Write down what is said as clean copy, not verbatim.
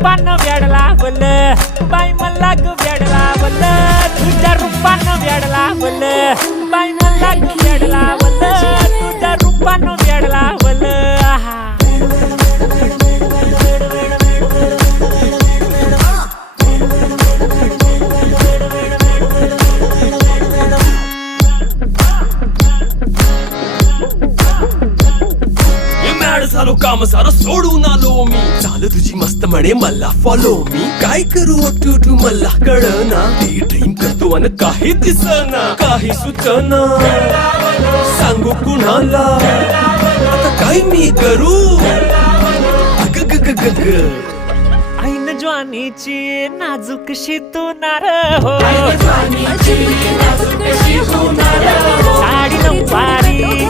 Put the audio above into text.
रूपानं वेड लावलं बाई मला ग वेड लावलं तुझ्या रूपानं वेड लावलं बाई मला ग वेड लावलं तुझ्या रूपानं वेड लावलं झालो काम सारं सोडून आलो मी चाल तुझी मस्त म्हणे मला फॉलो मी काय करू टू मला कळना ती ड्रीम करतो आणि काही दिसना काही सुचना सांगू कुणाला आता काय मी करू ऐन ज्वानीची नाजूकशी तू नार हो साडी नऊवारी